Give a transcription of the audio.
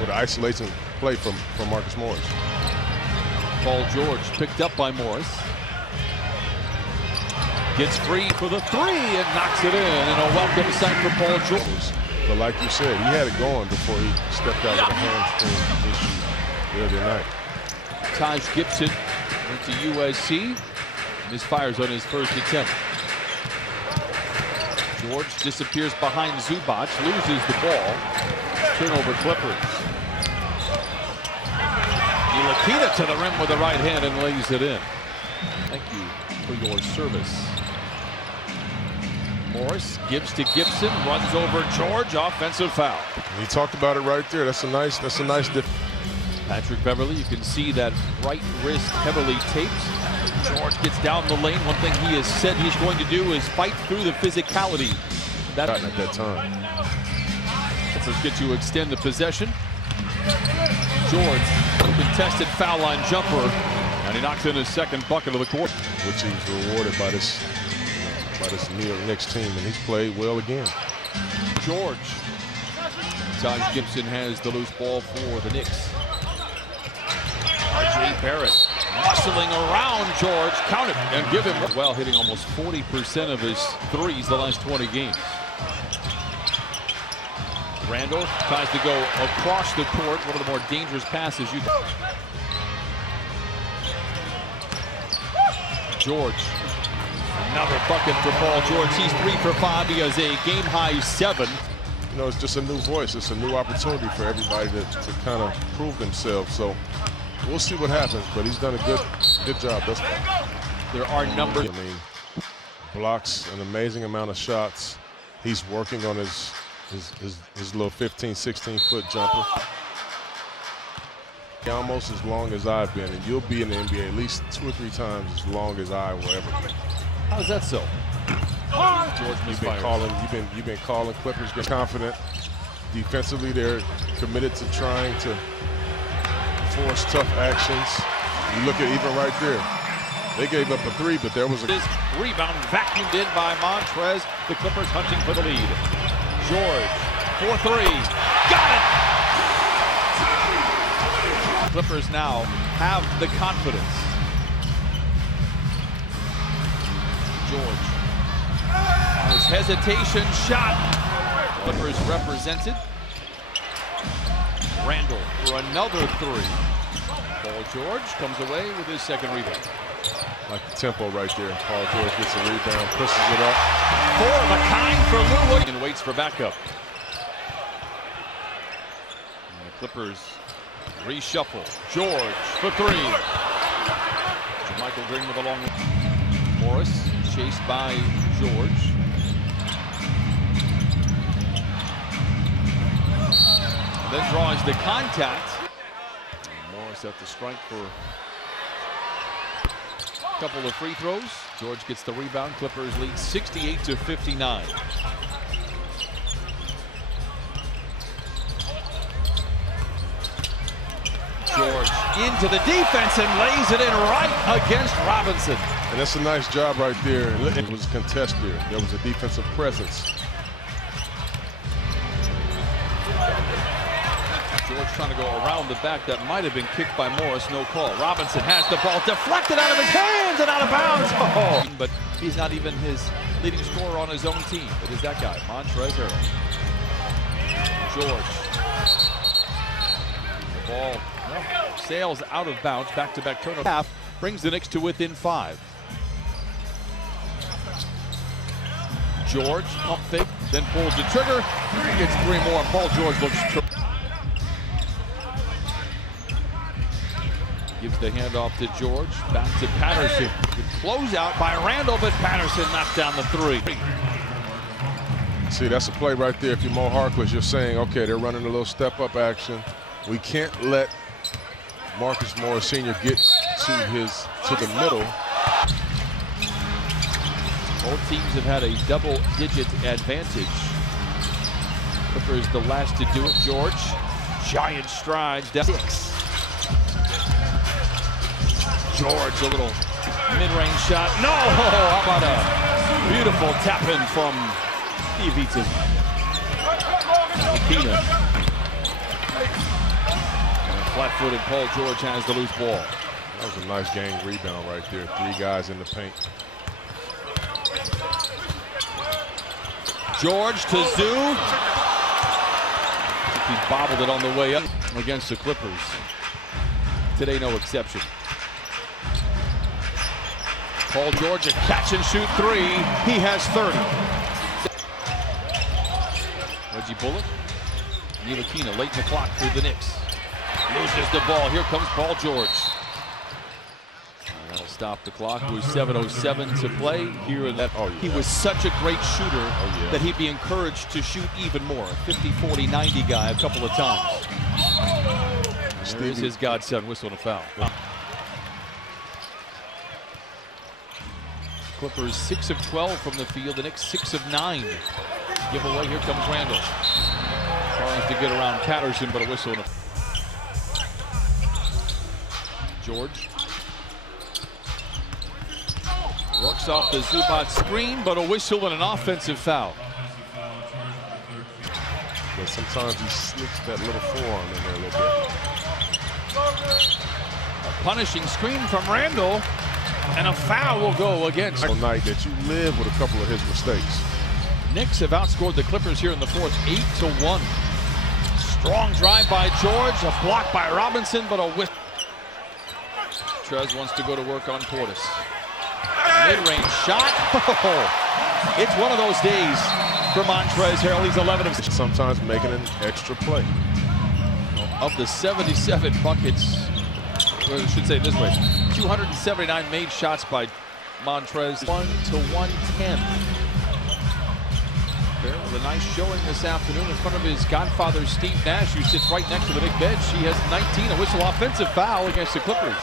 with an isolation play from Marcus Morris. Paul George picked up by Morris. Gets free for the three and knocks it in. And a welcome sight for Paul George. But like you said, he had it going before he stepped out with a hamstring issue the other night. Taj Gibson went to USC and misfires on his first attempt. George disappears behind Zubac, loses the ball. Turnover Clippers. Ntilikina to the rim with the right hand and lays it in. Thank you for your service. Morris gives to Gibson, runs over George, offensive foul. He talked about it right there. That's a nice Patrick Beverly, you can see that right wrist heavily taped. George gets down the lane. One thing he has said he's going to do is fight through the physicality. At that time. Let's get to extend the possession. George, contested foul line jumper, and he knocks in his second bucket of the quarter. Which he's rewarded by this New York Knicks team, and he's played well again. George. Taj Gibson has the loose ball for the Knicks. R.J. Barrett muscling around George, count it, and give him well, hitting almost 40% of his threes the last 20 games. Randall tries to go across the court, one of the more dangerous passes you can. George, another bucket for Paul George. He's 3 for 5. He has a game-high 7. You know, it's just a new voice. It's a new opportunity for everybody to kind of prove themselves. So we'll see what happens, but he's done a good job thus far. There are numbers. I mean, blocks an amazing amount of shots. He's working on his little 15, 16-foot jumper. Almost as long as I've been, and you'll be in the NBA at least 2 or 3 times as long as I will ever be. How's that so? George, you've been calling Clippers. Get confident. Defensively, they're committed to trying to force tough actions. You look at even right there. They gave up a 3, but there was a rebound vacuumed in by Montrez. The Clippers hunting for the lead. George, 4-3, got it! Clippers now have the confidence. George, his hesitation shot. Clippers represented. Randall for another 3. Paul George comes away with his second rebound. Like the tempo right there. Paul George gets a rebound, pushes it up. 4 of a kind for Lou Williams. And waits for backup. And the Clippers reshuffle. George for 3. Michael Green with a long Morris chased by George. And then draws the contact. And Morris at the strike for a couple of free throws. George gets the rebound. Clippers lead 68-59. George into the defense and lays it in right against Robinson. And that's a nice job right there. It was a contest there. There was a defensive presence. George trying to go around the back. That might have been kicked by Morris. No call. Robinson has the ball deflected out of his hands and out of bounds. Oh. But he's not even his leading scorer on his own team. It is that guy, Montrez Harrell. George. The ball sails out of bounds. Back-to-back turnover. Half brings the Knicks to within 5. George, pump fake, then pulls the trigger. Gets 3 more. Paul George looks. Gives the handoff to George. Back to Patterson. Good closeout by Randall, but Patterson knocks down the 3. See, that's a play right there. If you're Mo Harkless, you're saying, okay, they're running a little step-up action. We can't let Marcus Morris Sr. get to the middle. Both teams have had a double-digit advantage. Clippers the last to do it. George, giant strides down 6. George, a little mid-range shot. No! How about a beautiful tap-in from Steve Eaton. Ntilikina. Flat-footed Paul George has the loose ball. That was a nice gang rebound right there. 3 guys in the paint. George to Zoo. He bobbled it on the way up against the Clippers. Today, no exception. Paul George, a catch and shoot 3. He has 30. Reggie Bullock. Ntilikina late in the clock for the Knicks. Loses the ball. Here comes Paul George. That'll stop the clock with 7:07 to play. Here in that, he was such a great shooter that he'd be encouraged to shoot even more. 50, 40, 90 guy a couple of times. There's his godson whistle and a foul. Clippers 6 of 12 from the field. The Knicks 6 of 9. Giveaway. Here comes Randall. Trying to get around Patterson, but a whistle and a George. Works off the Zubac screen, but a whistle and an offensive foul. But sometimes he slips that little forearm in there a little bit. A punishing screen from Randall, and a foul will go against. Night that you live with a couple of his mistakes. Knicks have outscored the Clippers here in the fourth, 8-1. Strong drive by George, a block by Robinson, but a whistle. Trez wants to go to work on Portis. Mid-range shot. It's one of those days for Montrezl Harrell. He's 11 of 6. Sometimes making an extra play. Of the 77 buckets, or I should say it this way, 279 made shots by Montrezl. 1-110. Harrell with a nice showing this afternoon in front of his godfather Steve Nash, who sits right next to the big bench. He has 19, a whistle offensive foul against the Clippers.